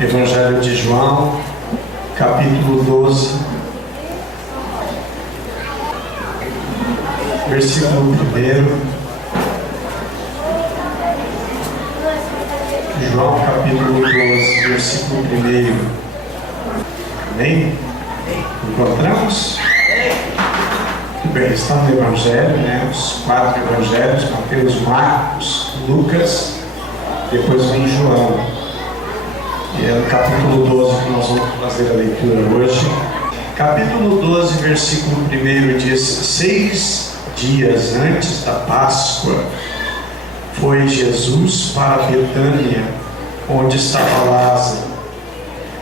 Evangelho de João, capítulo 12, versículo 1. João, capítulo 12, versículo 1. Amém? Encontramos? Muito bem, está no Evangelho, né? Os 4 Evangelhos, Mateus, Marcos, Lucas, depois vem João. E é no capítulo 12 que nós vamos fazer a leitura hoje. Capítulo 12, versículo 1 diz: 6 dias antes da Páscoa, foi Jesus para Betânia, onde estava Lázaro,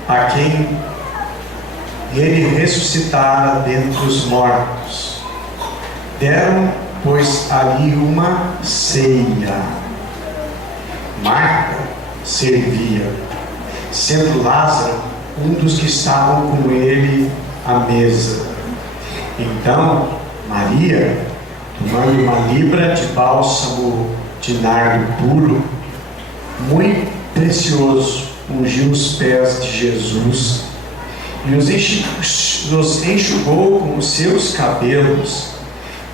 a quem ele ressuscitara dentre os mortos. Deram, pois, ali uma ceia. Marta servia, sendo Lázaro um dos que estavam com ele à mesa. Então Maria, tomando uma libra de bálsamo de nardo puro, muito precioso, ungiu os pés de Jesus e os enxugou com os seus cabelos,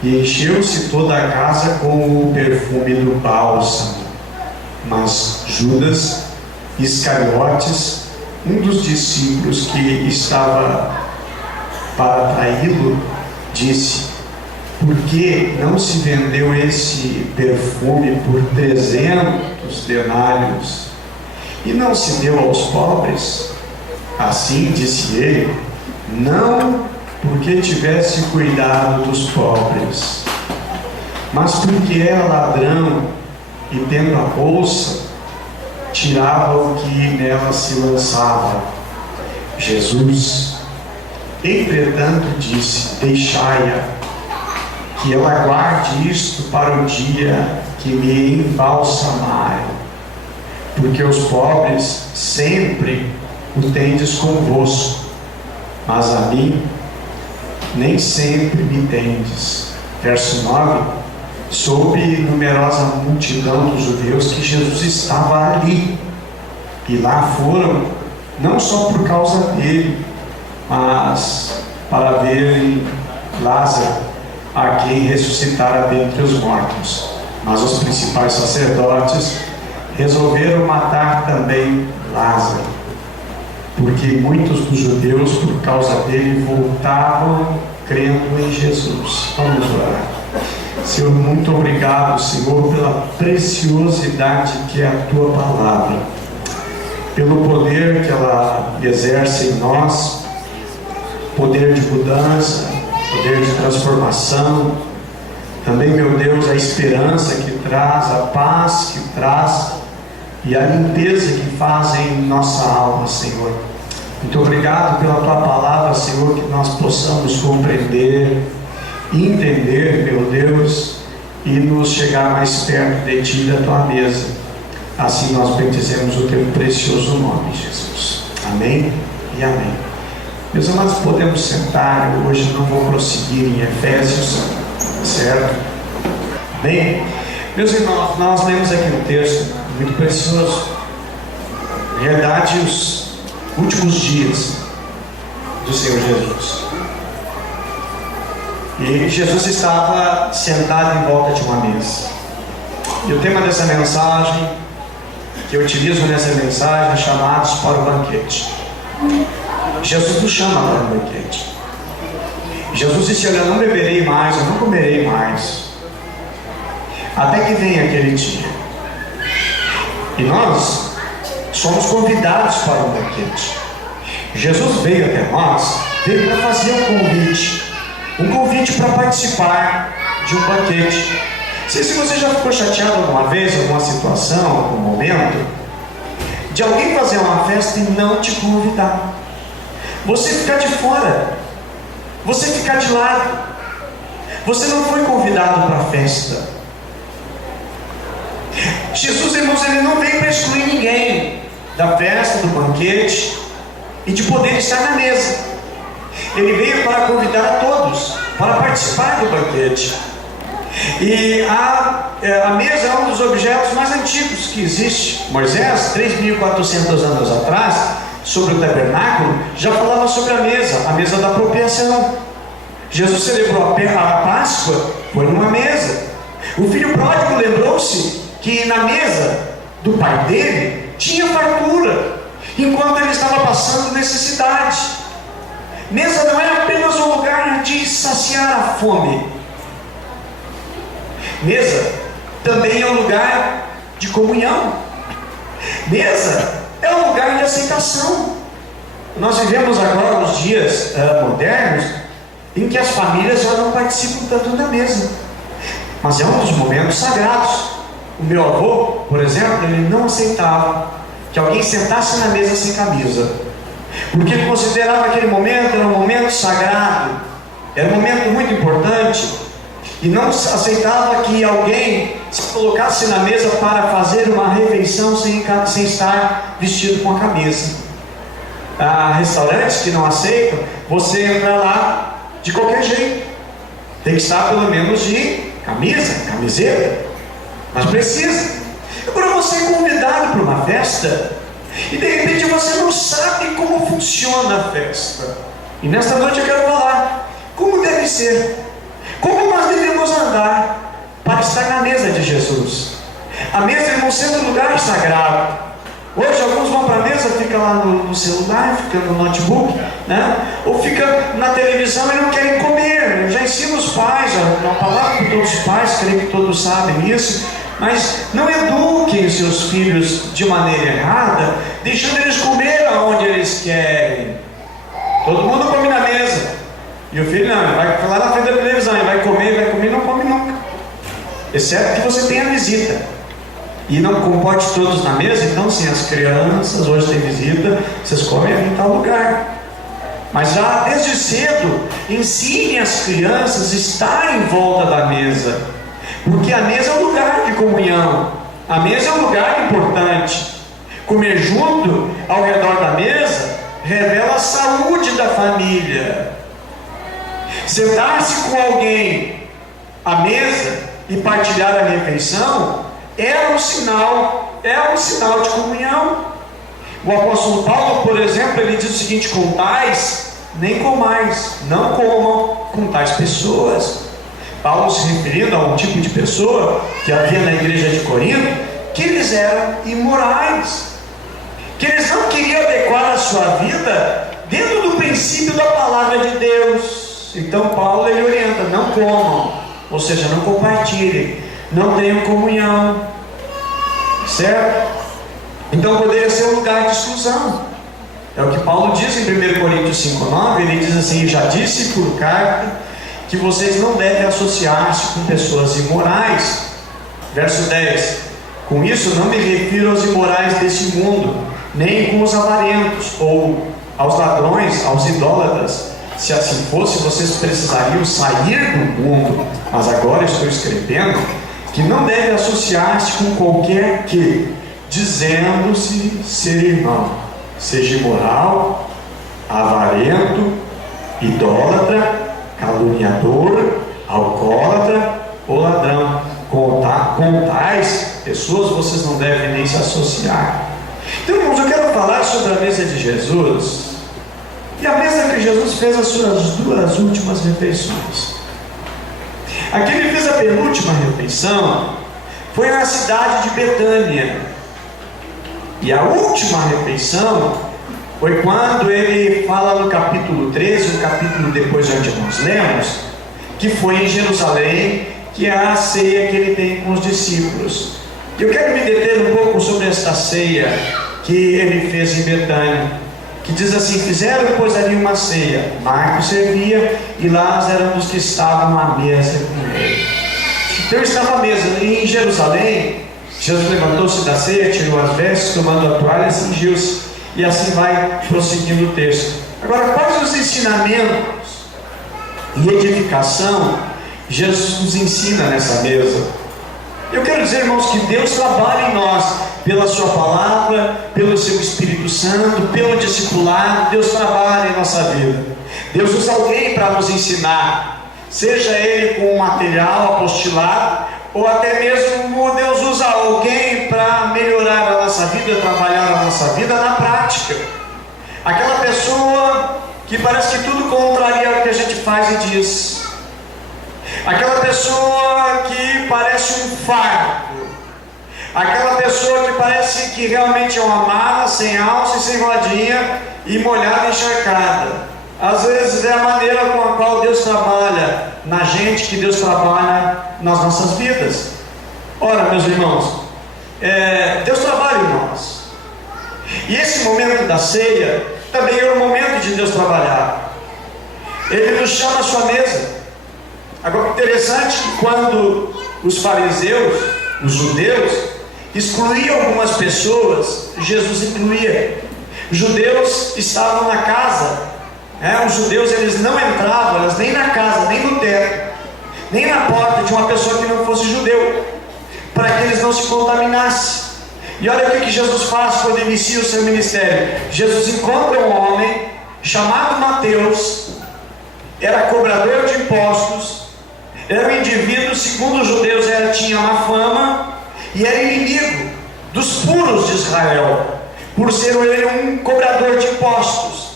e encheu-se toda a casa com o perfume do bálsamo. Mas Judas Iscariotes, um dos discípulos que estava para traí-lo, disse: por que não se vendeu esse perfume por 300 denários e não se deu aos pobres? Assim disse ele, não porque tivesse cuidado dos pobres, mas porque era ladrão e, tendo a bolsa, tirava o que nela se lançava. Jesus, entretanto, disse: deixai-a, que ela guarde isto para o dia que me embalsamarem, porque os pobres sempre o tendes convosco, mas a mim nem sempre me tendes. Verso 9: soube numerosa multidão dos judeus que Jesus estava ali, e lá foram, não só por causa dele, mas para verem Lázaro, a quem ressuscitara dentre os mortos. Mas os principais sacerdotes resolveram matar também Lázaro, porque muitos dos judeus, por causa dele, voltavam crendo em Jesus. Vamos orar. Senhor, muito obrigado, Senhor, pela preciosidade que é a Tua Palavra, pelo poder que ela exerce em nós, poder de mudança, poder de transformação, também, meu Deus, a esperança que traz, a paz que traz e a limpeza que faz em nossa alma, Senhor. Muito obrigado pela Tua Palavra, Senhor, que nós possamos compreender, entender, meu Deus, e nos chegar mais perto de Ti e da Tua mesa. Assim nós bendizemos o Teu precioso nome, Jesus. Amém e amém. Meus amados, podemos sentar. Eu hoje não vou prosseguir em Efésios, certo? Bem, meus irmãos, nós lemos aqui um texto muito precioso. Na verdade, os últimos dias do Senhor Jesus. E Jesus estava sentado em volta de uma mesa. E o tema dessa mensagem, que eu utilizo nessa mensagem, é chamados para o banquete. Jesus nos chama para o banquete. Jesus disse: olha, eu não beberei mais, eu não comerei mais, até que venha aquele dia. E nós somos convidados para o banquete. Jesus veio até nós, veio para fazer um convite para participar de um banquete. Se você já ficou chateado alguma vez, alguma situação, algum momento, de alguém fazer uma festa e não te convidar, você ficar de fora, você ficar de lado, você não foi convidado para a festa. Jesus, irmãos, ele não veio para excluir ninguém da festa, do banquete e de poder estar na mesa. Ele veio para convidar a todos para participar do banquete. E a mesa é um dos objetos mais antigos que existe. Moisés, 3.400 anos atrás, sobre o tabernáculo, já falava sobre a mesa da apropriação. Jesus celebrou a Páscoa, foi numa mesa. O filho pródigo lembrou-se que na mesa do pai dele tinha fartura, enquanto ele estava passando necessidade. Mesa não é apenas um lugar de saciar a fome. Mesa também é um lugar de comunhão. Mesa é um lugar de aceitação. Nós vivemos agora os dias modernos em que as famílias já não participam tanto da mesa, mas é um dos momentos sagrados. O meu avô, por exemplo, ele não aceitava que alguém sentasse na mesa sem camisa, porque ele considerava aquele momento era um momento sagrado, era um momento muito importante, e não aceitava que alguém se colocasse na mesa para fazer uma refeição sem estar vestido com a camisa. Há restaurantes que não aceitam você entrar lá de qualquer jeito, tem que estar pelo menos de camisa, camiseta, mas precisa. Agora você é convidado para uma festa e de repente você não sabe como funciona a festa, e nesta noite eu quero falar como deve ser, como nós devemos andar para estar na mesa de Jesus. A mesa, irmão, sendo um lugar sagrado. Hoje alguns vão para a mesa, fica lá no celular, fica no notebook, né? Ou fica na televisão e não querem comer. Eu já ensino os pais, uma palavra para todos os pais, creio que todos sabem isso, mas não eduquem os seus filhos de maneira errada, deixando eles comer aonde eles querem. Todo mundo come na mesa, e o filho não, ele vai lá na frente da televisão, ele vai comer, não come nunca, exceto que você tenha visita. E não comporte todos na mesa, então sim, as crianças, hoje tem visita, vocês comem ali em tal lugar. Mas já desde cedo, ensine as crianças a estar em volta da mesa, porque a mesa é um lugar de comunhão, a mesa é um lugar importante. Comer junto, ao redor da mesa, revela a saúde da família. Sentar-se com alguém à mesa e partilhar a refeição é um sinal de comunhão. O apóstolo Paulo, por exemplo, ele diz o seguinte: com tais, nem comais, não comam com tais pessoas. Paulo se referindo a um tipo de pessoa que havia na igreja de Corinto, que eles eram imorais, que eles não queriam adequar a sua vida dentro do princípio da palavra de Deus. Então Paulo ele orienta: não comam, ou seja, não compartilhem, não tenham comunhão, certo? Então poderia ser um lugar de exclusão. É o que Paulo diz em 1 Coríntios 5,9. Ele diz assim: eu já disse por carta que vocês não devem associar-se com pessoas imorais. Verso 10: com isso não me refiro aos imorais deste mundo, nem com os avarentos, ou aos ladrões, aos idólatras. Se assim fosse, vocês precisariam sair do mundo. Mas agora estou escrevendo que não deve associar-se com qualquer que, dizendo-se ser irmão, seja imoral, avarento, idólatra, caluniador, alcoólatra ou ladrão. Com tais pessoas vocês não devem nem se associar. Então, irmãos, eu quero falar sobre a mesa de Jesus, e a mesa que Jesus fez as suas duas últimas refeições. Aqui ele fez a penúltima refeição, foi na cidade de Betânia. E a última refeição foi quando ele fala no capítulo 13, o capítulo depois onde nós lemos, que foi em Jerusalém, que é a ceia que ele tem com os discípulos. Eu quero me deter um pouco sobre esta ceia que ele fez em Betânia, que diz assim: fizeram, pois, ali uma ceia. Marcos servia e Lázaro era um dos que estavam à mesa com ele. Então estava à mesa. E em Jerusalém, Jesus levantou-se da ceia, tirou as vestes, tomando a toalha, cingiu-se. E assim vai prosseguindo o texto. Agora, quais os ensinamentos e edificação Jesus nos ensina nessa mesa? Eu quero dizer, irmãos, que Deus trabalha em nós pela sua palavra, pelo seu Espírito Santo, pelo discipulado. Deus trabalha em nossa vida. Deus usa alguém para nos ensinar. seja ele com um material apostilado, ou até mesmo Deus usa alguém para melhorar a nossa vida, trabalhar a nossa vida na prática. Aquela pessoa que parece que tudo contraria o que a gente faz e diz. Aquela pessoa que parece um fardo. Aquela pessoa que parece que realmente é uma mala, sem alça e sem rodinha, e molhada e encharcada. Às vezes é a maneira com a qual Deus trabalha na gente, que Deus trabalha nas nossas vidas. Ora, meus irmãos, Deus trabalha em nós. E esse momento da ceia também é o momento de Deus trabalhar. Ele nos chama à sua mesa. Agora, interessante que quando os fariseus, os judeus, excluíam algumas pessoas, Jesus incluía. Os judeus estavam na casa. Os judeus, eles não entravam, eles nem na casa, nem no teto, nem na porta de uma pessoa que não fosse judeu, para que eles não se contaminassem. E olha o que Jesus faz quando inicia o seu ministério. Jesus encontra um homem chamado Mateus, era cobrador de impostos, era um indivíduo, segundo os judeus, tinha uma fama, e era inimigo dos puros de Israel, por ser ele um cobrador de impostos.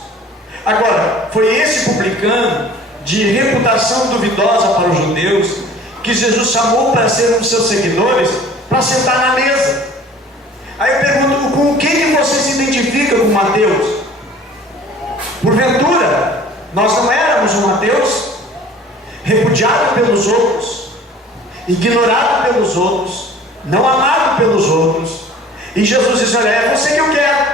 Agora, foi esse publicano de reputação duvidosa para os judeus que Jesus chamou para ser um dos seus seguidores, para sentar na mesa. Aí eu pergunto, com quem você se identifica com Mateus? Porventura, nós não éramos um Mateus, repudiado pelos outros, ignorado pelos outros, não amado pelos outros, e Jesus diz: olha, é você que eu quero,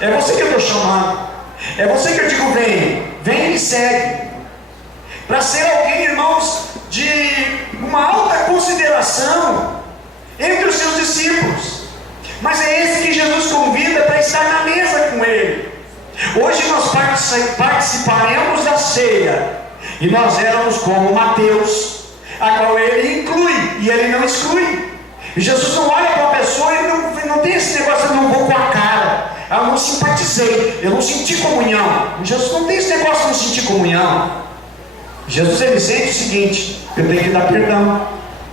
é você que eu estou chamando, é você que eu digo: vem e me segue, para ser alguém, irmãos, de uma alta consideração entre os seus discípulos. Mas é esse que Jesus convida para estar na mesa com Ele. Hoje nós participaremos da ceia, e nós éramos como Mateus, a qual Ele inclui e Ele não exclui. E Jesus não olha para a pessoa e não tem esse negócio: eu não vou com a cara, eu não simpatizei, eu não senti comunhão. Jesus não tem esse negócio de não sentir comunhão. Jesus, ele sente o seguinte: eu tenho que dar perdão,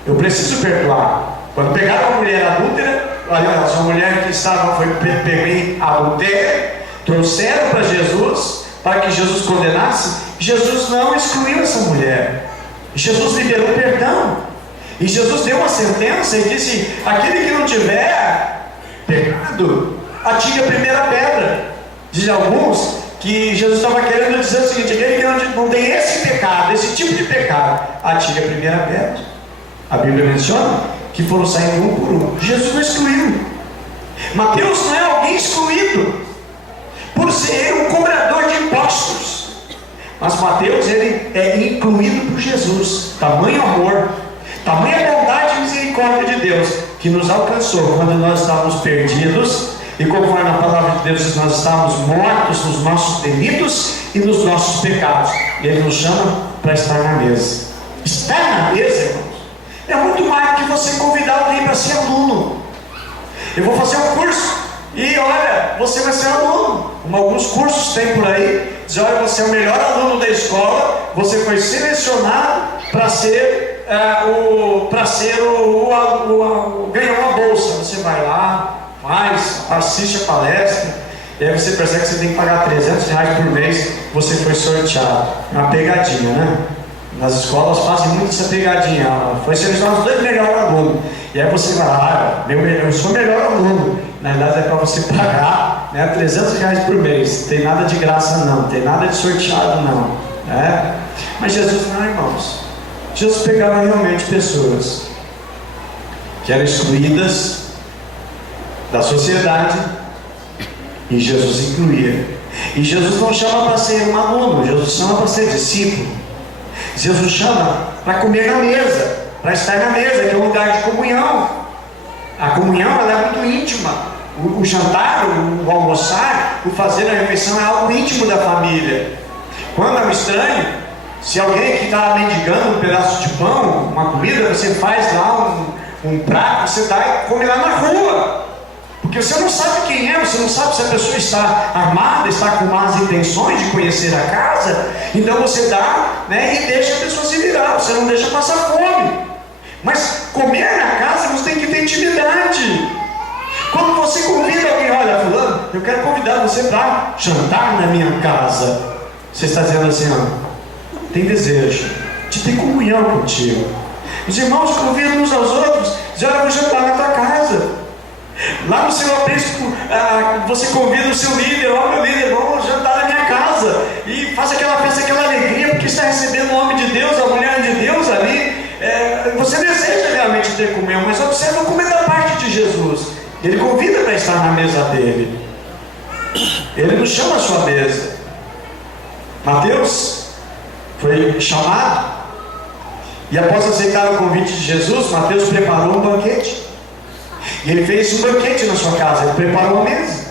eu preciso perdoar. Quando pegaram uma mulher adúltera, aliás, uma mulher que foi pega em adultério, trouxeram para Jesus, para que Jesus condenasse. Jesus não excluiu essa mulher, Jesus liberou perdão, e Jesus deu uma sentença e disse: aquele que não tiver pecado, atire a primeira pedra. Diz alguns que Jesus estava querendo dizer o seguinte: aquele que não tem esse pecado, esse tipo de pecado, atire a primeira pedra. A Bíblia menciona que foram saindo um por um. Jesus não excluiu. Mateus não é alguém excluído por ser um cobrador de impostos, mas Mateus, ele é incluído por Jesus. Tamanho amor, tamanha bondade e misericórdia de Deus, que nos alcançou quando nós estávamos perdidos, e conforme a palavra de Deus, nós estávamos mortos nos nossos delitos e nos nossos pecados, e Ele nos chama para estar na mesa. Estar na mesa, irmãos, é muito mais do que você convidar alguém para ser aluno. Eu vou fazer um curso, e olha, você vai ser aluno. Como alguns cursos tem por aí, diz: olha, você é o melhor aluno da escola, você foi selecionado para ser ganhar uma bolsa. Você vai lá, assiste a palestra, e aí você percebe que você tem que pagar R$300 por mês. Você foi sorteado. É uma pegadinha, né? Nas escolas fazem muito essa pegadinha. Foi selecionado os 2 melhores alunos, e aí você vai lá: eu sou o melhor aluno. Na verdade é para você pagar, né, R$300 por mês. Não tem nada de graça não, não tem nada de sorteado não, né? Mas Jesus não, irmãos. Jesus pegava realmente pessoas que eram excluídas da sociedade, e Jesus incluía. E Jesus não chama para ser um aluno, Jesus chama para ser discípulo. Jesus chama para comer na mesa, para estar na mesa, que é um lugar de comunhão. A comunhão, ela é muito íntima. O jantar, o almoçar, o fazer a refeição é algo íntimo da família. Quando é um estranho, se alguém que está mendigando um pedaço de pão, uma comida, você faz lá um prato, você dá e come lá na rua, porque Porque você não sabe quem é, você não sabe se a pessoa está armada, está com más intenções de conhecer a casa. Então você dá, né, e deixa a pessoa se virar, você não deixa passar fome. Mas comer na casa você tem que ter intimidade. Quando você convida alguém, olha, fulano, eu quero convidar você para jantar na minha casa. Você está dizendo assim, ó, tem desejo de ter comunhão contigo. Os irmãos convidam uns aos outros, dizem, olha, eu vou jantar na tua casa. Lá no seu aprisco, você convida o seu líder, ó, meu líder, vamos jantar na minha casa. E faz aquela festa, aquela alegria, porque está recebendo o homem de Deus, a mulher de Deus ali. Você deseja realmente ter comunhão, mas observa como é da parte de Jesus. Ele convida para estar na mesa dele. Ele não chama a sua mesa. Mateus foi chamado, e após aceitar o convite de Jesus, Mateus preparou um banquete. E ele fez um banquete na sua casa, ele preparou uma mesa.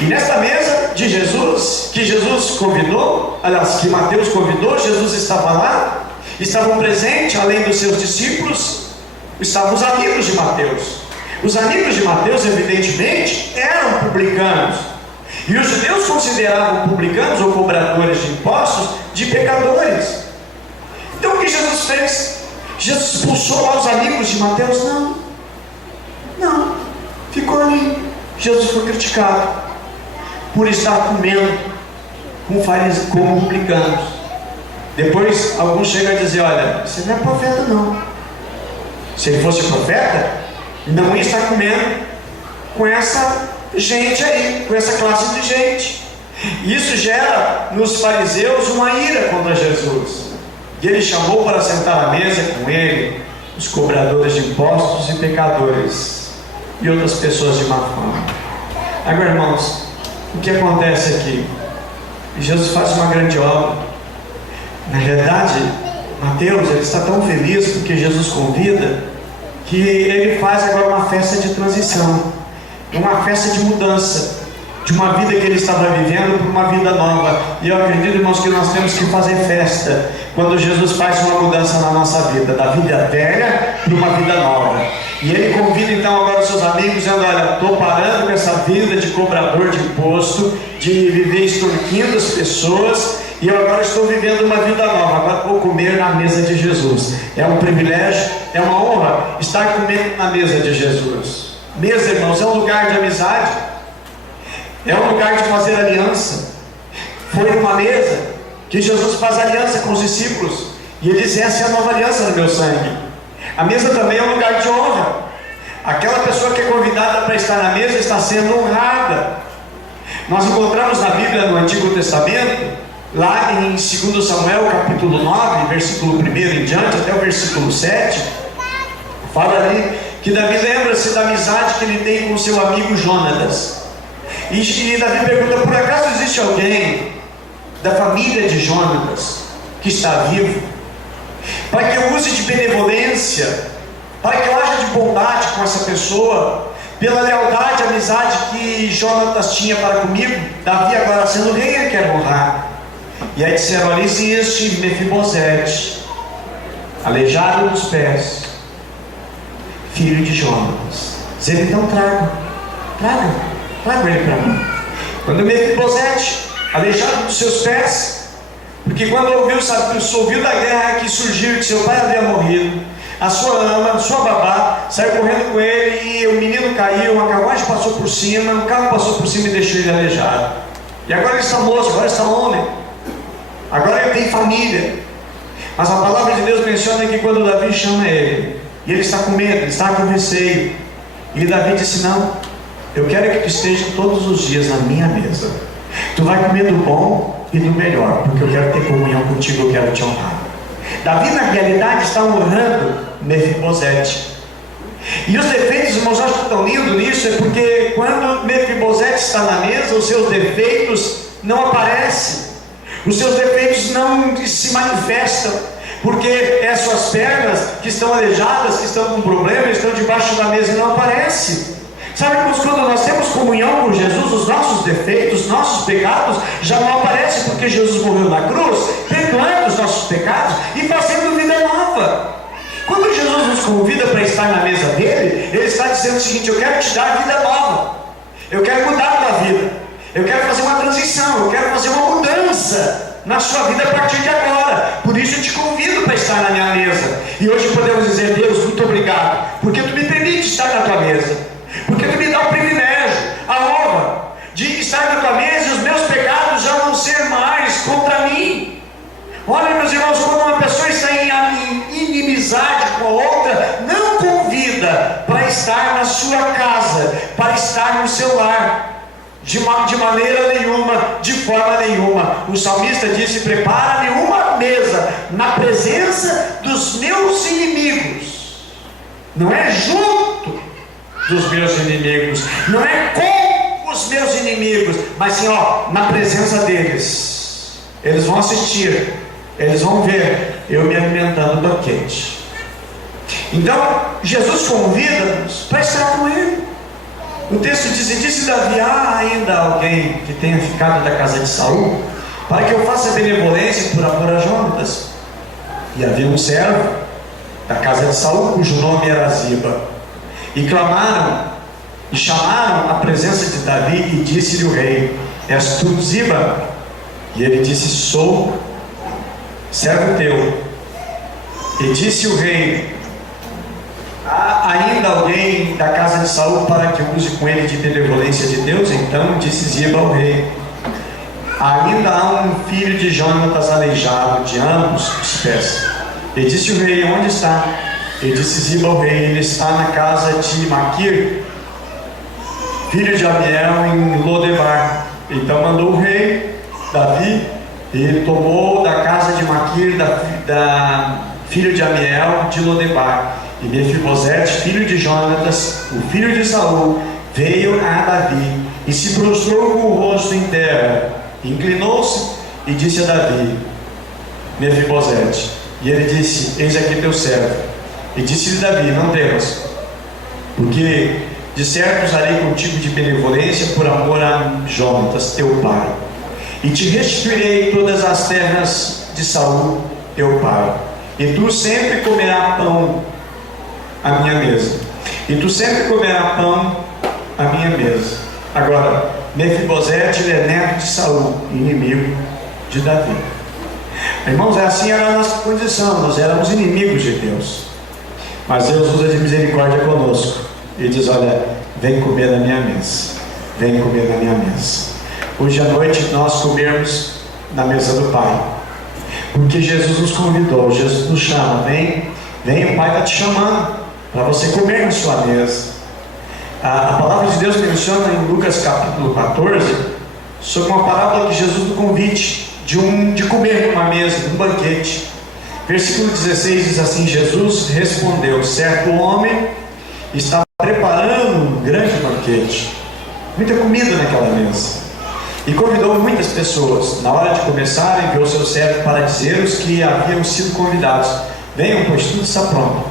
E nesta mesa de Jesus, que Jesus convidou, aliás, que Mateus convidou, Jesus estava lá. Estavam presentes, além dos seus discípulos, estavam os amigos de Mateus. Os amigos de Mateus, evidentemente, eram publicanos. E os judeus consideravam publicanos ou cobradores de impostos de pecadores. Então o que Jesus fez? Jesus expulsou lá os amigos de Mateus? Não, ficou ali. Jesus foi criticado por estar comendo com fariseus, com publicanos. Depois alguns chegam a dizer, olha, você não é profeta não. Se ele fosse profeta, não ia estar comendo com essa gente aí, com essa classe de gente. Isso gera nos fariseus uma ira contra Jesus. E ele chamou para sentar à mesa com ele os cobradores de impostos e pecadores e outras pessoas de má fama. Agora, irmãos, o que acontece aqui? Jesus faz uma grande obra. Na verdade, Mateus, ele está tão feliz porque Jesus convida, que ele faz agora uma festa de transição, uma festa de mudança, de uma vida que ele estava vivendo para uma vida nova. E eu acredito, irmãos, que nós temos que fazer festa quando Jesus faz uma mudança na nossa vida, da vida velha para uma vida nova. E ele convida então agora os seus amigos, dizendo, olha, estou parando com essa vida de cobrador de imposto, de viver extorquindo as pessoas, e eu agora estou vivendo uma vida nova. Agora vou comer na mesa de Jesus. É um privilégio, é uma honra estar comendo na mesa de Jesus. Mesa, irmãos, é um lugar de amizade, é um lugar de fazer aliança. Foi uma mesa que Jesus faz aliança com os discípulos, e ele diz, essa é a nova aliança no meu sangue. A mesa também é um lugar de honra. Aquela pessoa que é convidada para estar na mesa está sendo honrada. Nós encontramos na Bíblia, no Antigo Testamento, lá em 2 Samuel capítulo 9, versículo 1 em diante, até o versículo 7, fala ali que Davi lembra-se da amizade que ele tem com seu amigo Jonatas. E Davi pergunta, por acaso existe alguém da família de Jonatas que está vivo, para que eu use de benevolência, para que eu haja de bondade com essa pessoa, pela lealdade e amizade que Jonatas tinha para comigo? Davi, agora sendo rei, ele quer honrar. E aí disseram, olha, existe Mefibosete, aleijado dos pés, filho de Jonatas. Diz ele, então traga ele para mim. Quando Mefibosete, aleijado dos seus pés, porque quando ouviu da guerra que surgiu, que seu pai havia morrido, a sua ama, sua babá, saiu correndo com ele, e o menino caiu, uma carruagem passou por cima, um carro passou por cima e deixou ele aleijado. E agora ele está moço, agora está homem, agora ele tem família. Mas a palavra de Deus menciona que quando Davi chama ele, e ele está com medo, ele está com receio, e Davi disse, não, eu quero que tu esteja todos os dias na minha mesa. Tu vai comer do bom e do melhor, porque eu quero ter comunhão contigo, eu quero te honrar. Davi na realidade está honrando Mefibosete. E os defeitos, irmãos, eu acho que estão lindo nisso, é porque quando Mefibosete está na mesa, os seus defeitos não aparecem, os seus defeitos não se manifestam, porque as suas pernas que estão aleijadas, que estão com problema, estão debaixo da mesa e não aparecem. Sabe, irmãos, quando nós temos comunhão com Jesus, os nossos defeitos, os nossos pecados já não aparecem, porque Jesus morreu na cruz, perdoando os nossos pecados e fazendo vida nova. Quando Jesus nos convida para estar na mesa dele, ele está dizendo o seguinte: eu quero te dar vida nova, eu quero mudar a tua vida, eu quero fazer uma transição, eu quero fazer uma mudança na sua vida a partir de agora. Por isso eu te convido para estar na minha mesa. E hoje podemos dizer: Deus, muito obrigado, porque tu me permite estar na tua mesa, porque tu me dá o privilégio, a honra de estar na tua mesa, e os meus pecados já vão ser mais contra mim. Olha, meus irmãos, quando uma pessoa está em inimizade com a outra, não convida para estar na sua casa, para estar no seu lar, de maneira nenhuma, de forma nenhuma. O salmista disse: prepara-me uma mesa na presença dos meus inimigos. Não é junto dos meus inimigos, não é com os meus inimigos, mas sim, na presença deles. Eles vão assistir, eles vão ver eu me alimentando do banquete. Então Jesus convida-nos para estar com Ele. O texto diz: e disse Davi: há ainda alguém que tenha ficado da casa de Saul, para que eu faça benevolência por amor a Jonatas? E havia um servo da casa de Saul, cujo nome era Ziba. E clamaram e chamaram a presença de Davi, e disse-lhe o rei: és tu Ziba? E ele disse: sou, servo teu. E disse o rei: há ainda alguém da casa de Saul para que eu use com ele de benevolência de Deus? Então disse Ziba ao rei: ainda há um filho de Jonatas aleijado de ambos os pés. E disse o rei: onde está? E disse Ziba ao rei: ele está na casa de Maquir, filho de Amiel, em Lodebar. Então mandou o rei Davi, e tomou da casa de Maquir, da filho de Amiel, de Lodebar. E Mefibosete, filho de Jonatas, o filho de Saul, veio a Davi e se prostrou com o rosto em terra, inclinou-se e disse a Davi: Mefibosete. E ele disse: eis aqui teu servo. E disse-lhe Davi: não temas, porque de certo usarei contigo de benevolência por amor a Jonatas teu pai, e te restituirei todas as terras de Saul teu pai, e tu sempre comerás pão à minha mesa, e tu sempre comerás pão à minha mesa. Agora, Mefibosete, ele é neto de Saul, inimigo de Davi. Irmãos, assim era a nossa condição, nós éramos inimigos de Deus, mas Deus usa de misericórdia conosco e diz: olha, vem comer na minha mesa, vem comer na minha mesa. Hoje à noite nós comemos na mesa do Pai, porque Jesus nos convidou, Jesus nos chama: vem, vem, o Pai está te chamando para você comer na sua mesa. A palavra de Deus menciona em Lucas capítulo 14 sobre uma parábola que Jesus do convite de comer numa mesa, num banquete. Versículo 16 diz assim: Jesus respondeu: certo homem estava preparando um grande banquete, muita comida naquela mesa, e convidou muitas pessoas. Na hora de começar, enviou seu servo para dizer aos que haviam sido convidados: venham, pois tudo está pronto.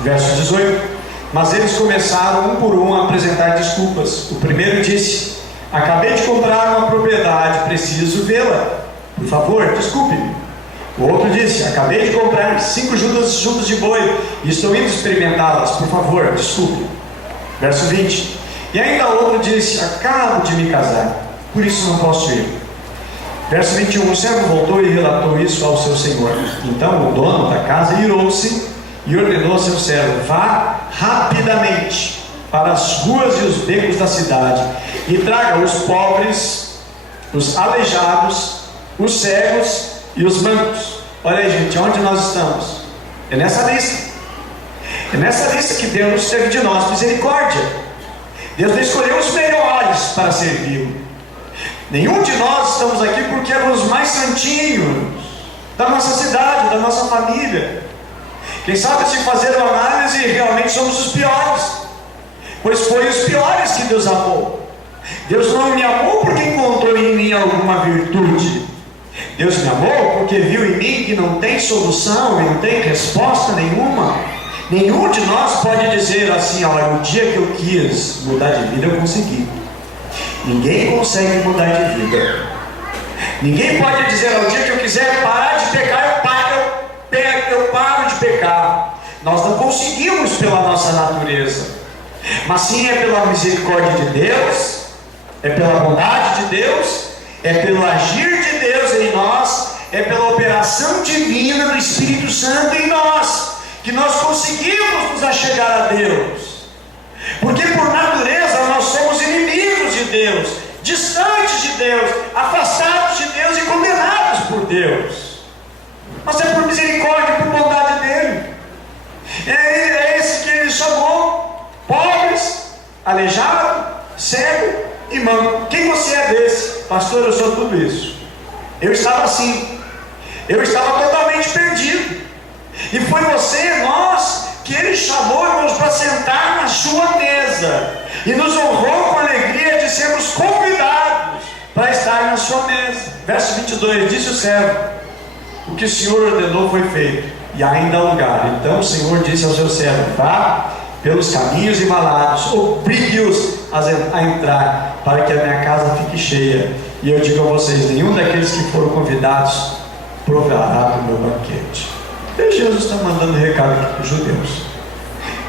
Verso 18: mas eles começaram um por um a apresentar desculpas. O primeiro disse: acabei de comprar uma propriedade, preciso vê-la, por favor, desculpe-me. O outro disse: acabei de comprar 5 juntas de boi e estou indo experimentá-las, por favor, desculpe. Verso 20: e ainda outro disse: acabo de me casar, por isso não posso ir. Verso 21: o servo voltou e relatou isso ao seu senhor. Então o dono da casa irou-se e ordenou ao seu servo: vá rapidamente para as ruas e os becos da cidade e traga os pobres, os aleijados, os cegos e os mancos. Olha aí, gente, onde nós estamos? É nessa lista. É nessa lista que Deus teve de nós misericórdia. Deus não escolheu os melhores para servi-lo. Nenhum de nós estamos aqui porque éramos os mais santinhos da nossa cidade, da nossa família. Quem sabe, se fazer uma análise, realmente somos os piores, pois foi os piores que Deus amou. Deus não me amou porque encontrou em mim alguma virtude. Deus me amou porque viu em mim que não tem solução e não tem resposta nenhuma. Nenhum de nós pode dizer assim: olha, o dia que eu quis mudar de vida eu consegui. Ninguém consegue mudar de vida. Ninguém pode dizer: o dia que eu quiser parar de pecar, eu paro de pecar. Nós não conseguimos pela nossa natureza, mas sim é pela misericórdia de Deus, é pela bondade de Deus, é pelo agir de Deus em nós, é pela operação divina do Espírito Santo em nós, que nós conseguimos nos achegar a Deus. Porque por natureza nós somos inimigos de Deus, distantes de Deus, afastados de Deus e condenados por Deus. Mas é por misericórdia e por bondade dele. É esse que ele chamou: pobres, aleijado, cego e manco. Quem você é desse? Pastor, eu sou tudo isso. Eu estava assim, eu estava totalmente perdido, e foi você, nós, que ele chamou, irmãos, para sentar na sua mesa, e nos honrou com a alegria de sermos convidados para estar na sua mesa. Verso 22, disse o servo: o que o Senhor ordenou foi feito, e ainda há lugar. Então o Senhor disse ao seu servo: vá pelos caminhos e valados, obrigue-os a entrar, para que a minha casa fique cheia. E eu digo a vocês: nenhum daqueles que foram convidados provará do meu banquete. E Jesus está mandando recado aqui para os judeus.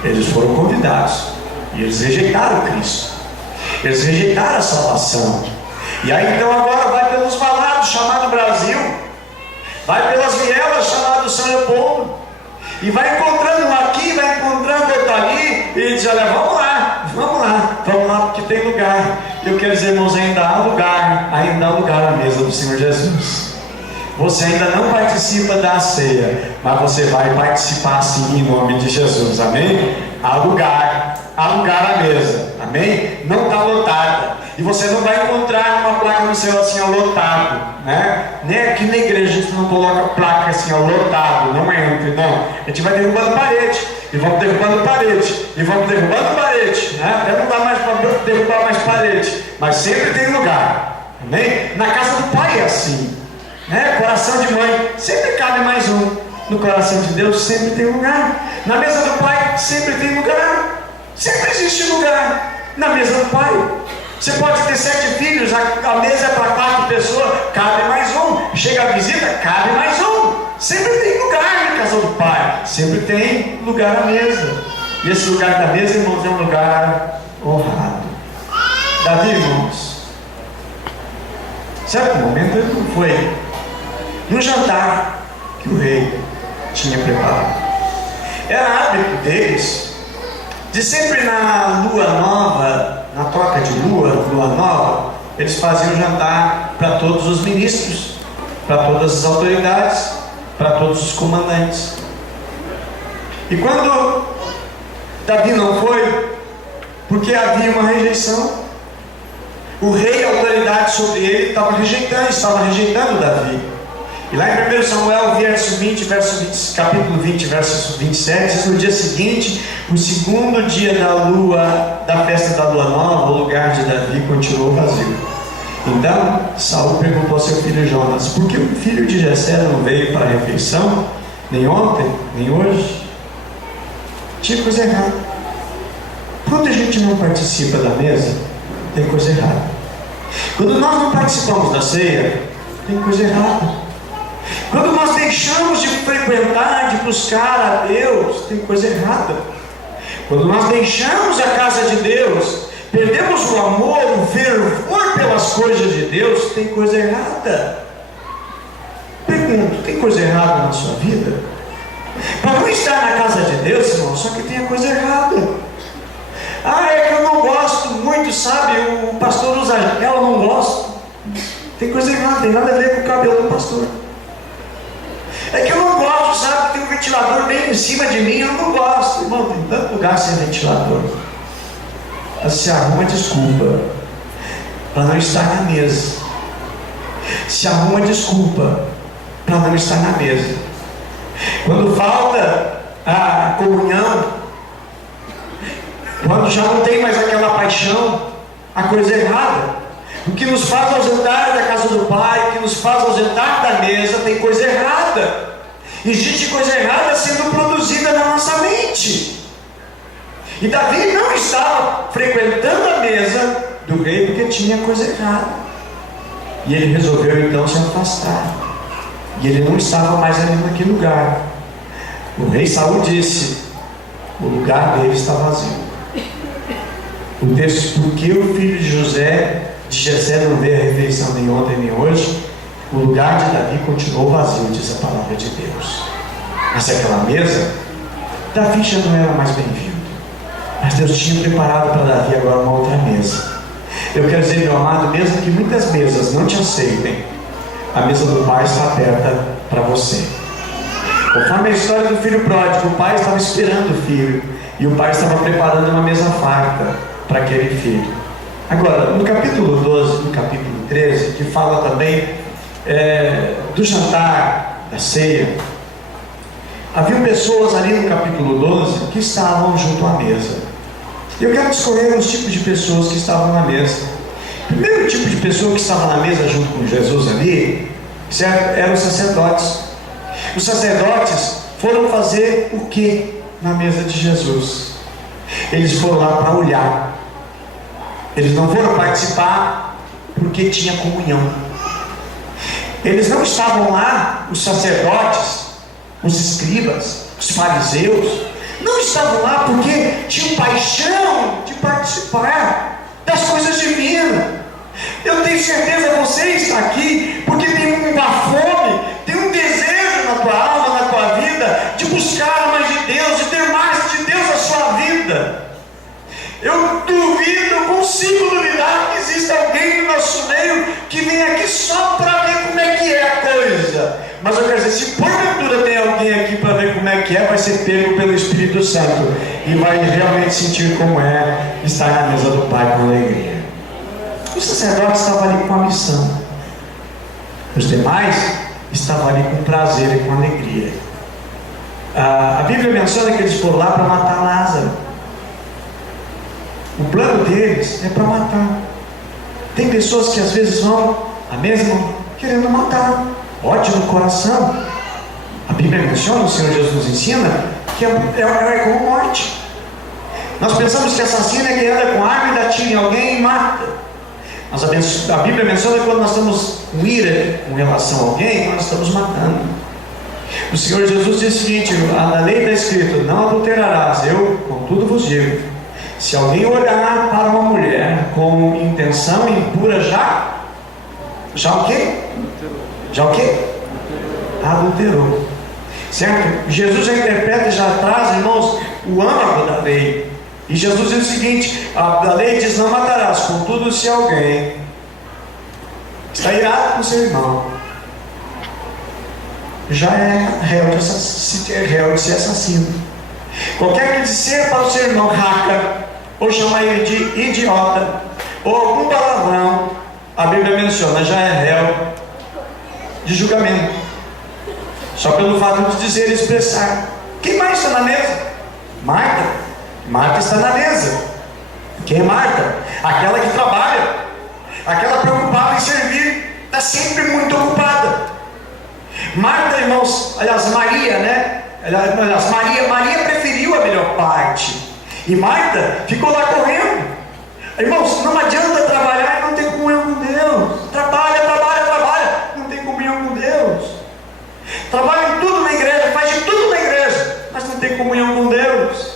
Eles foram convidados e eles rejeitaram Cristo, eles rejeitaram a salvação. E aí então agora vai pelos valados, chamado Brasil, vai pelas vielas, chamado São Leopoldo, e vai encontrando um aqui, vai encontrando outro ali, e diz: olha, vamos lá, porque tem lugar. Eu quero dizer, irmãos, ainda há lugar à mesa do Senhor Jesus. Você ainda não participa da ceia, mas você vai participar sim, em nome de Jesus, amém? Há lugar à mesa, amém? Não está lotada, e você não vai encontrar uma placa no céu assim, ó, lotado, né? Nem aqui na igreja a gente não coloca placa assim, ó, lotado, não entre, não. A gente vai derrubando parede, e vamos derrubando parede, né? Até não dá mais para derrubar mais parede, mas sempre tem lugar, amém? Na casa do Pai é assim, né? Coração de mãe, sempre cabe mais um. No coração de Deus sempre tem lugar. Na mesa do Pai sempre tem lugar. Sempre existe lugar na mesa do Pai. Você pode ter 7 filhos, a mesa é para 4 pessoas, cabe mais um. Chega a visita, cabe mais um. Sempre tem lugar na casa do Pai, sempre tem lugar à mesa. E esse lugar da mesa, irmãos, é um lugar honrado. Davi, irmãos, certo momento ele não foi no jantar que o rei tinha preparado. Era hábito deles de sempre na lua nova, na troca de lua nova, eles faziam jantar para todos os ministros, para todas as autoridades, para todos os comandantes. E quando Davi não foi, porque havia uma rejeição, o rei, a autoridade sobre ele, estava rejeitando Davi. E lá em 1 Samuel, capítulo 20, verso 27, diz: no dia seguinte, o segundo dia da festa da lua nova, o lugar de Davi continuou vazio. Então Saul perguntou ao seu filho Jonas: por que o filho de Jessé não veio para a refeição, nem ontem, nem hoje? Tinha coisa errada. Quando a gente não participa da mesa, tem coisa errada. Quando nós não participamos da ceia, tem coisa errada. Quando nós deixamos de frequentar, de buscar a Deus, tem coisa errada. Quando nós deixamos a casa de Deus, perdemos o amor, o fervor pelas coisas de Deus, tem coisa errada. Pergunto: tem coisa errada na sua vida? Para não estar na casa de Deus, irmão, só que tem a coisa errada. É que eu não gosto muito, sabe? O pastor usa gel, eu não gosto. Tem coisa errada, tem nada a ver com o cabelo do pastor. É que eu não gosto, sabe? Tem um ventilador bem em cima de mim, eu não gosto. Irmão, tem tanto lugar sem ventilador. Se arruma desculpa para não estar na mesa. Se arruma desculpa para não estar na mesa. Quando falta a comunhão, quando já não tem mais aquela paixão, a coisa é errada. O que nos faz ausentar da casa do Pai, o que nos faz ausentar da mesa, tem coisa errada. Existe coisa errada sendo produzida na nossa mente. E Davi não estava frequentando a mesa do rei porque tinha coisa errada. E ele resolveu então se afastar. E ele não estava mais ali naquele lugar. O rei Saul disse: o lugar dele está vazio. O texto: porque o filho de Jessé não veio a refeição nem ontem nem hoje, o lugar de Davi continuou vazio, diz a palavra de Deus. Mas aquela mesa, Davi já não era mais bem-vindo, mas Deus tinha preparado para Davi agora uma outra mesa. Eu quero dizer, meu amado, mesmo que muitas mesas não te aceitem, a mesa do Pai está aberta para você. Conforme a história do filho pródigo, o pai estava esperando o filho, e o pai estava preparando uma mesa farta para aquele filho. Agora, no capítulo 12, no capítulo 13, que fala também do jantar, da ceia, havia pessoas ali no capítulo 12 que estavam junto à mesa. Eu quero discorrer os tipos de pessoas que estavam na mesa. O primeiro tipo de pessoa que estava na mesa junto com Jesus ali, certo? Eram os sacerdotes. Os sacerdotes foram fazer o que na mesa de Jesus? Eles foram lá para olhar. Eles não foram participar porque tinha comunhão. Eles não estavam lá, os sacerdotes, os escribas, os fariseus, não estavam lá porque tinham paixão de participar das coisas divinas. Eu tenho certeza, você está aqui porque tem uma fome, tem um desejo na tua alma, na tua vida, de buscar mais de Deus, de ter mais de Deus na sua vida. Eu duvido, eu consigo duvidar que exista alguém no nosso meio que vem aqui só para ver como é que é a coisa. Mas eu quero dizer, se porventura tem alguém aqui para ver como é que é, vai ser pego pelo Espírito Santo e vai realmente sentir como é estar na mesa do Pai com alegria. Os sacerdotes estavam ali com a missão. Os demais estavam ali com prazer e com alegria. A Bíblia menciona que eles foram lá para matar Lázaro. O plano deles é para matar. Tem pessoas que às vezes vão à mesa querendo matar, ódio no coração. A Bíblia menciona, o Senhor Jesus nos ensina que é como morte. Nós pensamos que assassino é quem anda com arma e dá tiro em alguém e mata. Mas a Bíblia menciona que quando nós estamos com ira com relação a alguém, nós estamos matando. O Senhor Jesus diz o seguinte: na lei está escrito: não adulterarás. Eu, contudo, vos digo: se alguém olhar para uma mulher com intenção impura, já o quê? Já o quê? Adulterou. Certo? Jesus já interpreta e já traz, irmãos, o âmago da lei. E Jesus diz o seguinte: a lei diz: não matarás. Contudo, se alguém está irado com seu irmão, já é réu de ser assassino. Qualquer que disser para o seu irmão raca, ou chamar ele de idiota, ou algum palavrão, a Bíblia menciona, já é réu de julgamento, só pelo fato de dizer e expressar. Quem mais está na mesa? Marta está na mesa. Quem é Marta? Aquela que trabalha, aquela preocupada em servir, está sempre muito ocupada. Marta, irmãos, aliás, Maria, né? Aliás, Maria preferiu a melhor parte, e Marta ficou lá correndo. Irmãos, não adianta trabalhar e não ter comunhão com Deus. Trabalha, não tem comunhão com Deus. Trabalha em tudo na igreja, faz de tudo na igreja, mas não tem comunhão com Deus.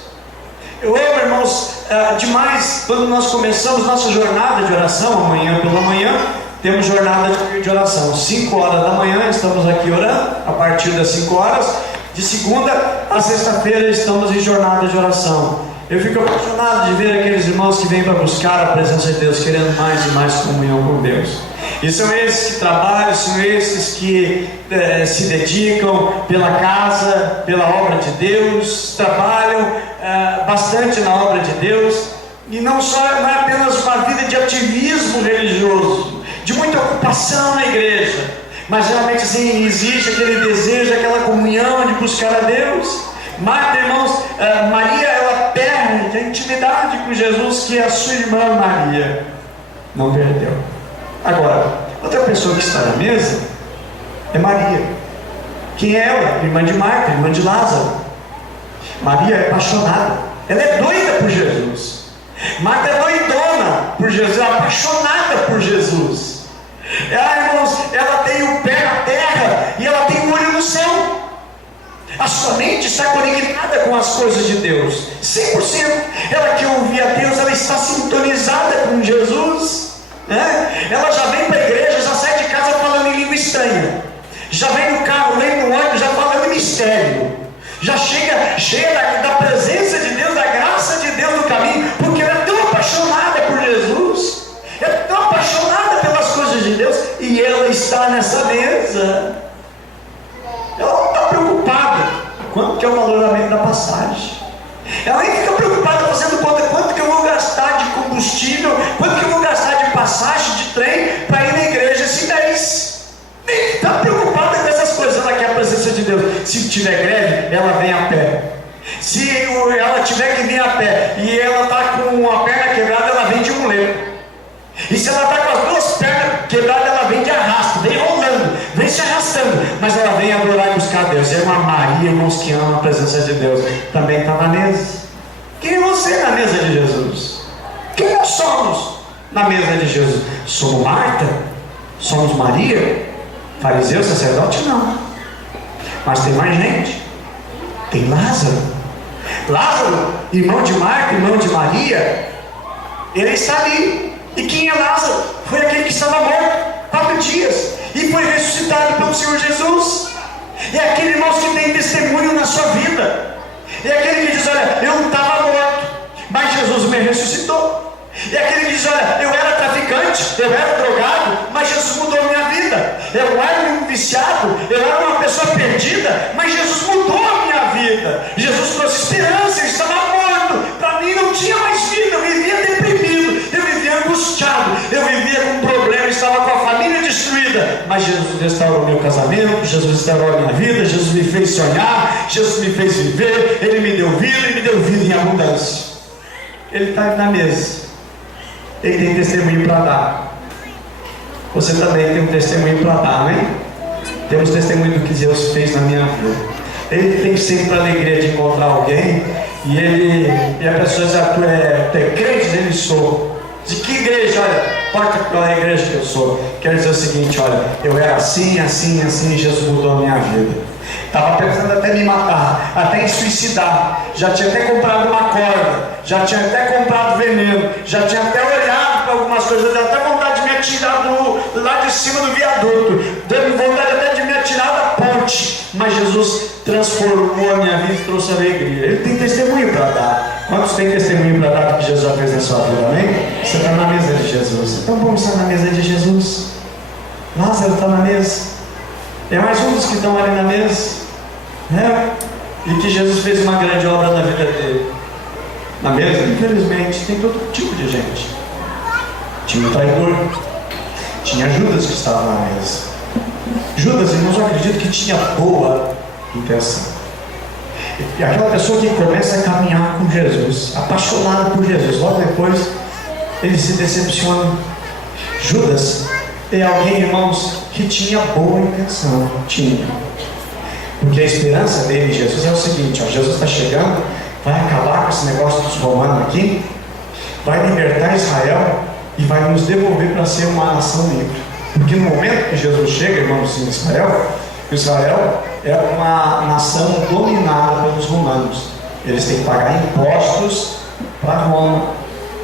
Eu amo, irmãos, demais quando nós começamos nossa jornada de oração. Amanhã pela manhã temos jornada de oração, 5 horas da manhã estamos aqui orando. A partir das 5 horas, de segunda a sexta-feira, estamos em jornada de oração. Eu fico apaixonado de ver aqueles irmãos que vêm para buscar a presença de Deus, querendo mais e mais comunhão com Deus. E são esses que trabalham, são esses que se dedicam pela casa, pela obra de Deus, trabalham bastante na obra de Deus. E não é apenas uma vida de ativismo religioso, de muita ocupação na igreja, mas realmente assim, existe aquele desejo, aquela comunhão de buscar a Deus. Marta, irmãos, Maria, ela perde a intimidade com Jesus que a sua irmã Maria não perdeu. Agora, outra pessoa que está na mesa é Maria. Quem é ela? Irmã de Marta, irmã de Lázaro. Maria é apaixonada, ela é doida por Jesus. Marta é doidona por Jesus, é apaixonada por Jesus. Irmãos, ela tem o pé na terra e ela tem o olho no céu. A sua mente está conectada com as coisas de Deus, 100%. Ela que ouvia a Deus, ela está sintonizada com Jesus, né? Ela já vem para a igreja, já sai de casa falando em língua estranha, já vem no carro, vem no ônibus, já falando em mistério, já chega cheia da presença de Deus, da graça de Deus no caminho, porque ela é tão apaixonada por Jesus, é tão apaixonada pelas coisas de Deus, e ela está nessa mesa. Ela não está preocupada quanto que é o valoramento da passagem, ela nem fica preocupada fazendo conta quanto que eu vou gastar de combustível, quanto que eu vou gastar de passagem de trem para ir na igreja esse mês. Nem está preocupada com essas coisas. Ela quer a presença de Deus. Se tiver greve, ela vem a pé. Se ela tiver que vir a pé e ela está com a perna quebrada, ela vem de muleta. E se ela está com as duas pernas quebradas, ela vem de arrasto, vem rolando, vem se arrastando, mas ela vem adorar e buscar a Deus. É uma Maria, irmãos, que ama a presença de Deus, também está na mesa. Quem é você na mesa de Jesus? Quem nós somos na mesa de Jesus? Somos Marta? Somos Maria? Fariseu, sacerdote? Não. Mas tem mais gente. Tem Lázaro. Lázaro, irmão de Marta, irmão de Maria, ele está ali. E quem é Lázaro? Foi aquele que estava morto 4 dias e foi ressuscitado pelo Senhor Jesus. É aquele, irmãos, que tem testemunho na sua vida. É aquele que diz: olha, eu estava morto, mas Jesus me ressuscitou. É aquele que diz: olha, eu era traficante, eu era drogado, mas Jesus mudou a minha vida. Eu era um viciado, eu era uma pessoa perdida, mas Jesus mudou a minha vida. Jesus trouxe esperança, eu estava morto, para mim não tinha mais vida, eu vivia deprimido, eu vivia angustiado, eu vivia com um problema, estava com a família destruída, mas Jesus restaurou meu casamento, Jesus restaurou a minha vida, Jesus me fez sonhar, Jesus me fez viver, Ele me deu vida e me deu vida em abundância. Ele está na mesa, Ele tem testemunho para dar. Você também tem um testemunho para dar, amém? Temos testemunho do que Deus fez na minha vida. Ele tem sempre a alegria de encontrar alguém e a pessoa diz: tu é crente? Ele sou. De que igreja? Olha, importa qual é a igreja que eu sou. Quero dizer o seguinte: olha, eu era assim, assim, assim, e Jesus mudou a minha vida. Estava pensando até me matar, até em suicidar, já tinha até comprado uma corda, já tinha até comprado veneno, já tinha até olhado para algumas coisas, deu até vontade de me atirar lá de cima do viaduto, deu vontade até de me atirar da ponte, mas Jesus transformou a minha vida e trouxe alegria. Ele tem testemunho para dar. Quantos tem testemunho para dar do que Jesus já fez na sua vida, amém? Você está na mesa de Jesus, então vamos estar na mesa de Jesus. Lázaro está na mesa. É mais um dos que estão ali na mesa, né? E que Jesus fez uma grande obra na vida dele. Na mesa, infelizmente, tem todo tipo de gente. Tinha o traidor, tinha Judas que estava na mesa. Judas, irmãos, eu acredito que tinha boa intenção. E aquela pessoa que começa a caminhar com Jesus, apaixonada por Jesus, logo depois ele se decepciona. Judas é alguém, irmãos, que tinha boa intenção. Tinha. Porque a esperança dele em Jesus é o seguinte: ó, Jesus está chegando, vai acabar com esse negócio dos romanos aqui, vai libertar Israel e vai nos devolver para ser uma nação livre. Porque no momento que Jesus chega, irmãos, em Israel é uma nação dominada pelos romanos. Eles têm que pagar impostos para Roma.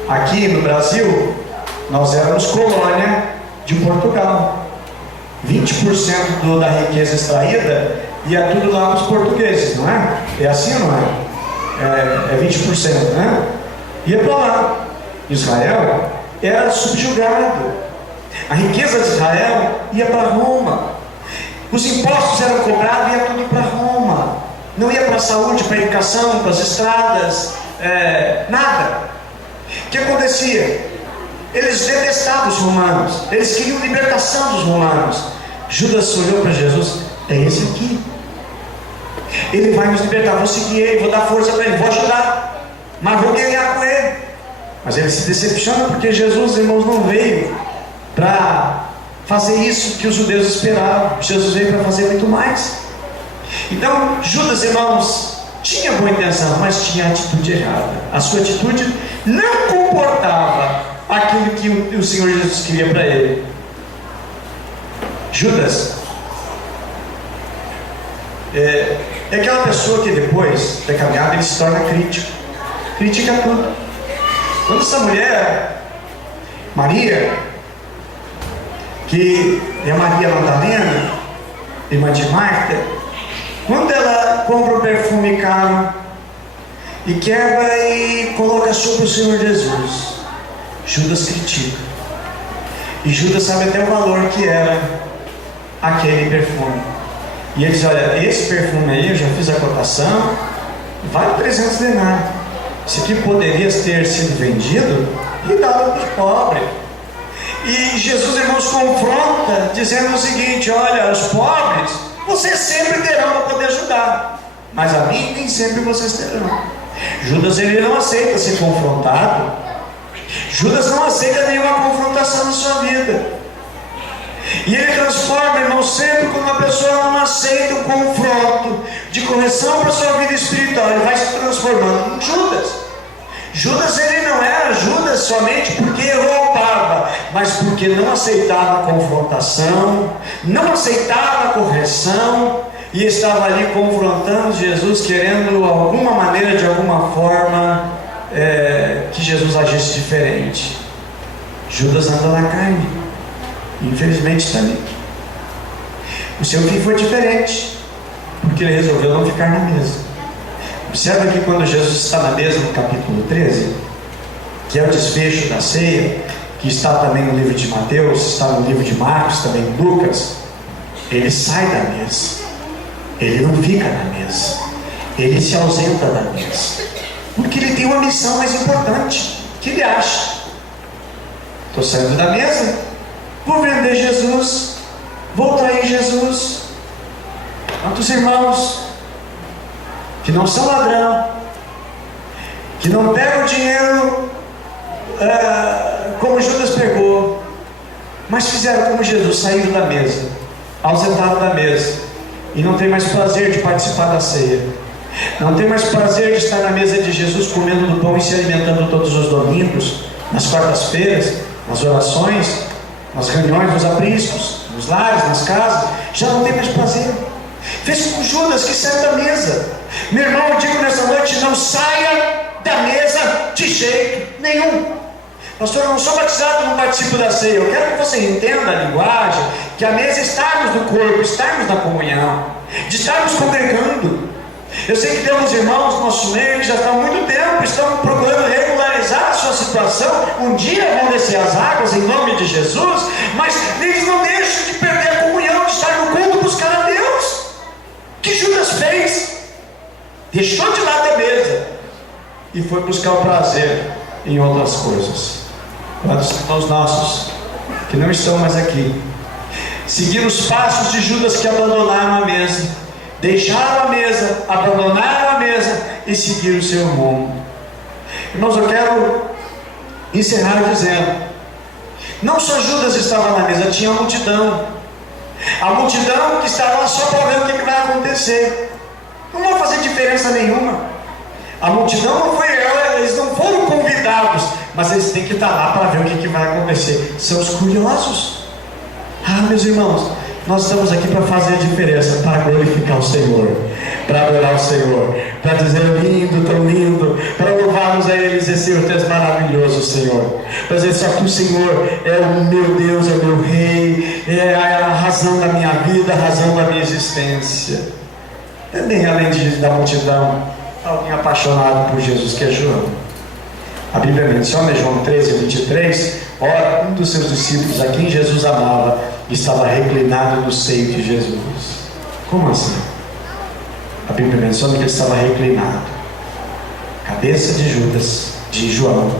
Aqui no Brasil, nós éramos colônia de Portugal. 20% da riqueza extraída ia tudo lá para os portugueses, não é? É assim ou não é? É 20%, né? Ia para lá. Israel era subjugado. A riqueza de Israel ia para Roma. Os impostos eram cobrados e ia tudo para Roma. Não ia para a saúde, para a educação, para as estradas, nada. O que acontecia? Eles detestavam os romanos, eles queriam libertação dos romanos. Judas olhou para Jesus: é esse aqui, ele vai nos libertar, vou seguir ele, vou dar força para ele, vou ajudar, mas vou ganhar com ele. Mas ele se decepciona porque Jesus, irmãos, não veio para fazer isso que os judeus esperavam. Jesus veio para fazer muito mais. Então Judas, irmãos, tinha boa intenção, mas tinha atitude errada. A sua atitude não comportava aquilo que o Senhor Jesus queria para ele. Judas É aquela pessoa que depois da caminhada ele se torna crítico, critica tudo. Quando essa mulher, Maria, que é Maria Madalena, irmã de Marta, quando ela compra o perfume caro e quebra e coloca sobre o Senhor Jesus, Judas critica. E Judas sabe até o valor que era aquele perfume. E ele diz: olha, esse perfume aí, eu já fiz a cotação, vale 300 denários. Isso aqui poderia ter sido vendido e dado para os pobres. E Jesus, irmãos, confronta, dizendo o seguinte: olha, os pobres, vocês sempre terão para poder ajudar, mas a mim nem sempre vocês terão. Judas, ele não aceita ser confrontado. Judas não aceita nenhuma confrontação na sua vida. E ele transforma, irmão, sempre quando uma pessoa não aceita um confronto de correção para a sua vida espiritual, ele vai se transformando em Judas. Judas, ele não era Judas somente porque roubava, mas porque não aceitava a confrontação, não aceitava a correção, e estava ali confrontando Jesus, querendo alguma maneira, de alguma forma, que Jesus agisse diferente. Judas anda na carne, infelizmente também. O seu fim foi diferente, porque ele resolveu não ficar na mesa. Observa que quando Jesus está na mesa, no capítulo 13, que é o desfecho da ceia, que está também no livro de Mateus, está no livro de Marcos, também em Lucas, ele sai da mesa, ele não fica na mesa, ele se ausenta da mesa, porque ele tem uma missão mais importante, que ele acha: estou saindo da mesa, vou vender Jesus, vou trair Jesus. Quantos irmãos que não são ladrão, que não pegam o dinheiro como Judas pegou, mas fizeram como Jesus, saíram da mesa, ausentaram da mesa, e não tem mais prazer de participar da ceia, não tem mais prazer de estar na mesa de Jesus, comendo do pão e se alimentando todos os domingos, nas quartas-feiras, nas orações, nas reuniões dos apriscos, nos lares, nas casas. Já não tem mais prazer. Fez com Judas, que saiu da mesa. Meu irmão, eu digo nessa noite: não saia da mesa de jeito nenhum. Pastor, eu não sou batizado, não participo da ceia. Eu quero que você entenda a linguagem, que a mesa é estarmos no corpo, estarmos na comunhão, de estarmos congregando. Eu sei que temos irmãos no nosso meio que já estão há muito tempo, estão procurando regularizar a sua situação. Um dia vão descer as águas em nome de Jesus, mas eles não deixam de perder a comunhão, de estar no culto, buscar a Deus. O que Judas fez? Deixou de lado a mesa e foi buscar o prazer em outras coisas. Quantos irmãos nossos que não estão mais aqui seguiram os passos de Judas, que abandonaram a mesa, deixaram a mesa, abandonaram a mesa e seguiram o seu rumo? Irmãos, eu quero encerrar dizendo: não só Judas estava na mesa, tinha a multidão que estava lá só para ver o que vai acontecer. Não vai fazer diferença nenhuma. A multidão não foi ela, eles não foram convidados, mas eles têm que estar lá para ver o que vai acontecer. São os curiosos. Meus irmãos, nós estamos aqui para fazer a diferença, para glorificar o Senhor, para adorar o Senhor, para dizer: lindo, tão lindo, para louvarmos a Ele e dizer: Senhor, Tu és maravilhoso, Senhor. Para dizer: só que o Senhor é o meu Deus, é o meu Rei, é a razão da minha vida, a razão da minha existência. Também, além da multidão, alguém apaixonado por Jesus, que é João. A Bíblia menciona em João 13:23, ora, um dos seus discípulos, a quem Jesus amava, estava reclinado no seio de Jesus. Como assim? A Bíblia menciona que ele estava reclinado. Cabeça de Judas, de João,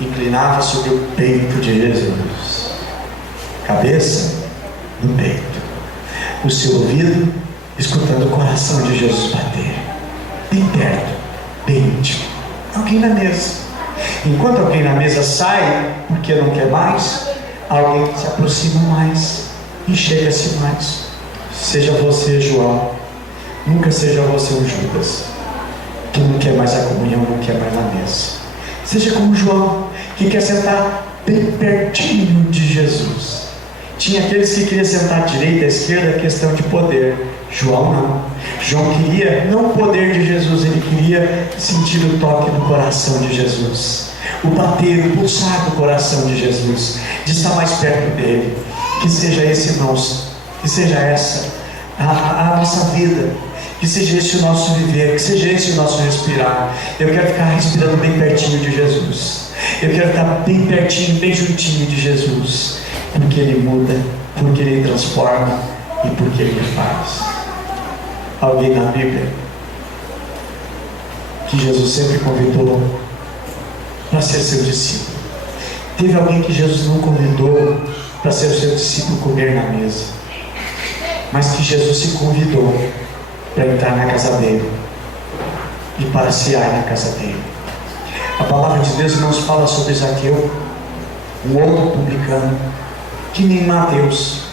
inclinava sobre o peito de Jesus. Cabeça no peito. O seu ouvido escutando o coração de Jesus bater. Bem perto, bem íntimo. Alguém na mesa. Enquanto alguém na mesa sai porque não quer mais, alguém se aproxima mais e chega-se mais. Seja você, João, nunca seja você um Judas, que não quer mais a comunhão, não quer mais a mesa. Seja como João, que quer sentar bem pertinho de Jesus. Tinha aqueles que queriam sentar à direita, à esquerda, questão de poder. João não. João queria não o poder de Jesus, ele queria sentir o toque do coração de Jesus, o bater, o pulsar do coração de Jesus, de estar mais perto dele. Que seja esse, irmãos, que seja essa a nossa vida, que seja esse o nosso viver, que seja esse o nosso respirar. Eu quero ficar respirando bem pertinho de Jesus, eu quero estar bem pertinho, bem juntinho de Jesus, porque Ele muda, porque Ele transforma e porque Ele faz. Alguém na Bíblia que Jesus sempre convidou para ser seu discípulo? Teve alguém que Jesus não convidou para ser o seu discípulo, comer na mesa, mas que Jesus se convidou para entrar na casa dele e passear na casa dele? A palavra de Deus, irmãos, fala sobre Zaqueu, um outro publicano, que nem Mateus.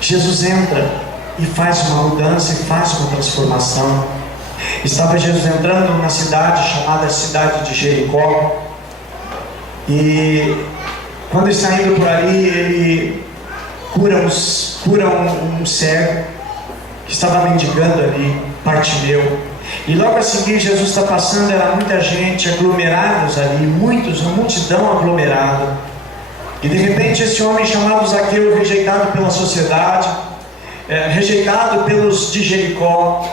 Jesus entra e faz uma mudança e faz uma transformação. Estava Jesus entrando numa cidade chamada cidade de Jericó, e quando está indo por ali, ele cura um cego que estava mendigando ali, Bartimeu. E logo a seguir Jesus está passando, era muita gente, aglomerados ali, uma multidão aglomerada. E de repente esse homem chamado Zaqueu, rejeitado pela sociedade, rejeitado pelos de Jericó,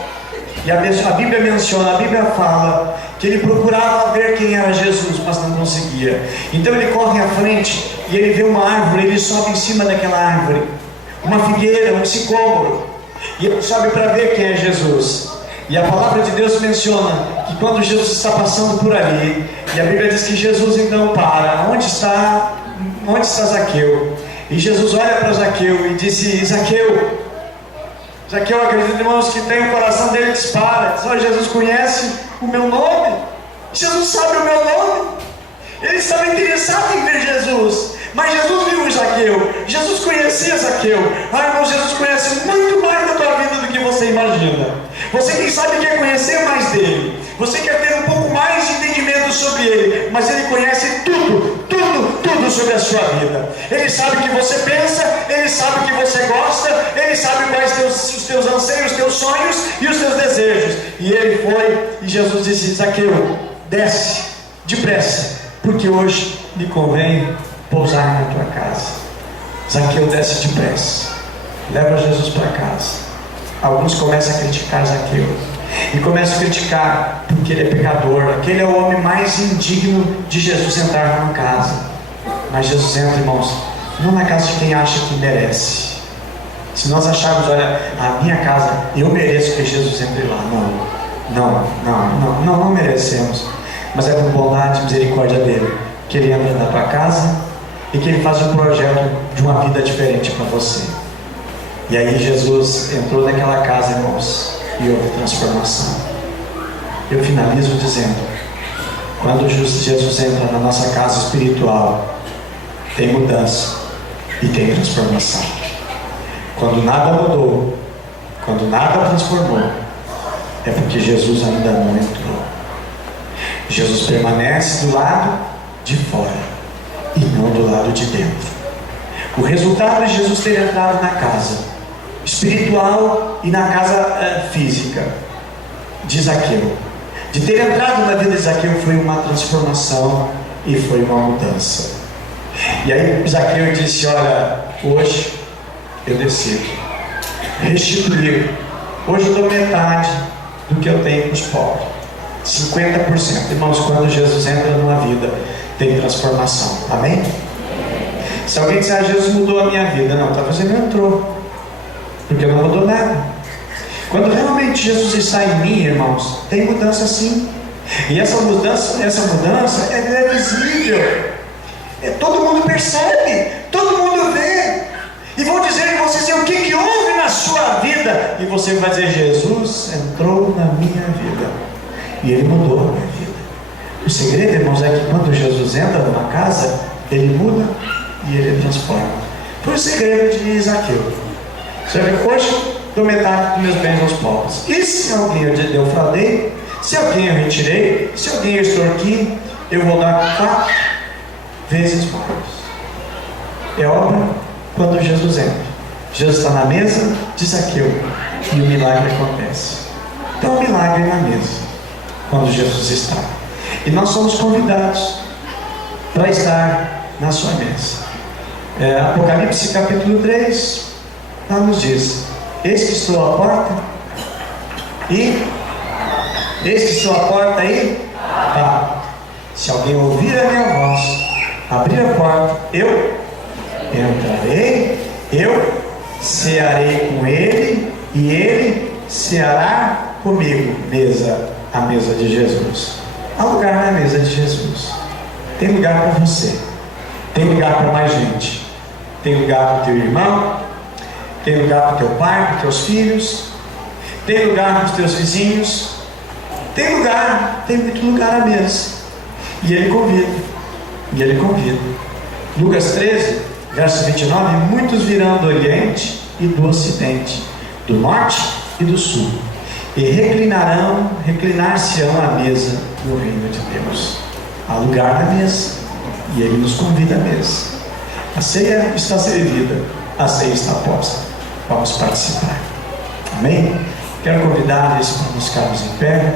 e a Bíblia menciona, a Bíblia fala que ele procurava ver quem era Jesus, mas não conseguia. Então ele corre à frente e ele vê uma árvore, ele sobe em cima daquela árvore, uma figueira, um sicômoro, e ele sobe para ver quem é Jesus. E a palavra de Deus menciona que quando Jesus está passando por ali, e a Bíblia diz que Jesus então para, onde está Zaqueu? E Jesus olha para Zaqueu e disse: Zaqueu, acredito, irmãos, que tem o coração dele dispara. Diz: olha, Jesus conhece o meu nome, Jesus sabe o meu nome, ele estava interessado em ver Jesus, mas Jesus viu Zaqueu, Jesus conhecia Zaqueu. Irmão, Jesus conhece muito mais da tua vida do que você imagina. Você, quem sabe, quer conhecer mais dele, você quer ter um pouco mais de entendimento sobre ele, mas ele conhece tudo sobre a sua vida. Ele sabe o que você pensa, ele sabe o que você gosta, ele sabe quais os teus anseios, os teus sonhos e os teus desejos. E ele foi, e Jesus disse: Zaqueu, desce depressa, porque hoje me convém pousar na tua casa. Zaqueu desce depressa, leva Jesus para casa. Alguns começam a criticar Zaqueu, e começam a criticar porque ele é pecador, aquele é o homem mais indigno de Jesus entrar numa casa. Mas Jesus entra, irmãos, não na casa de quem acha que merece. Se nós acharmos, olha, a minha casa, eu mereço que Jesus entre lá. Não merecemos. Mas é por bondade e misericórdia dele que ele entra na tua casa e que ele faz um projeto de uma vida diferente para você. E aí Jesus entrou naquela casa, irmãos, e houve transformação. Eu finalizo dizendo: quando Jesus entra na nossa casa espiritual, tem mudança e tem transformação. Quando nada mudou, quando nada transformou, é porque Jesus ainda não entrou. Jesus permanece do lado de fora e não do lado de dentro. O resultado de Jesus ter entrado na casa espiritual e na casa física de Zaqueu, de ter entrado na vida de Zaqueu, foi uma transformação e foi uma mudança. E aí Zaqueu disse: olha, hoje eu decido restituir, hoje eu dou metade do que eu tenho para os pobres, 50%. Irmãos, quando Jesus entra numa vida, tem transformação. Amém? Se alguém disser: Jesus mudou a minha vida, não, talvez ele não entrou, porque não mudou nada. Quando realmente Jesus está em mim, irmãos, tem mudança sim. E essa mudança é visível. Todo mundo percebe, todo mundo vê. E vão dizer em você assim: o que houve na sua vida? E você vai dizer: Jesus entrou na minha vida e ele mudou a minha vida. O segredo, irmãos, é que quando Jesus entra numa casa, ele muda e ele transforma. Foi o segredo de Zaqueu. Você vê, hoje dou metade dos meus bens aos pobres. E se alguém eu defraudei, se alguém eu retirei, se alguém eu extorqui, eu vou dar 4 vezes mais. É obra quando Jesus entra. Jesus está na mesa de Zaqueu e o milagre acontece. Então o milagre é na mesa, quando Jesus está. E nós somos convidados para estar na sua mesa. Apocalipse capítulo 3 lá nos diz: eis que estou à porta e tá. Se alguém ouvir a minha voz, abrir a porta, eu entrarei, eu cearei com ele e ele ceará comigo. A mesa de Jesus. Há lugar na mesa de Jesus. Tem lugar para você, tem lugar para mais gente, tem lugar para o teu irmão, tem lugar para o teu pai, para os teus filhos, tem lugar para os teus vizinhos, tem muito lugar à mesa. E ele convida. Lucas 13, verso 29: muitos virão do Oriente e do Ocidente, do Norte e do Sul, e reclinar-se-ão à mesa no reino de Deus. Há lugar na mesa, e ele nos convida à mesa. A ceia está servida, a ceia está posta. Vamos participar. Amém? Quero convidar-lhes para nos ficarmos em pé.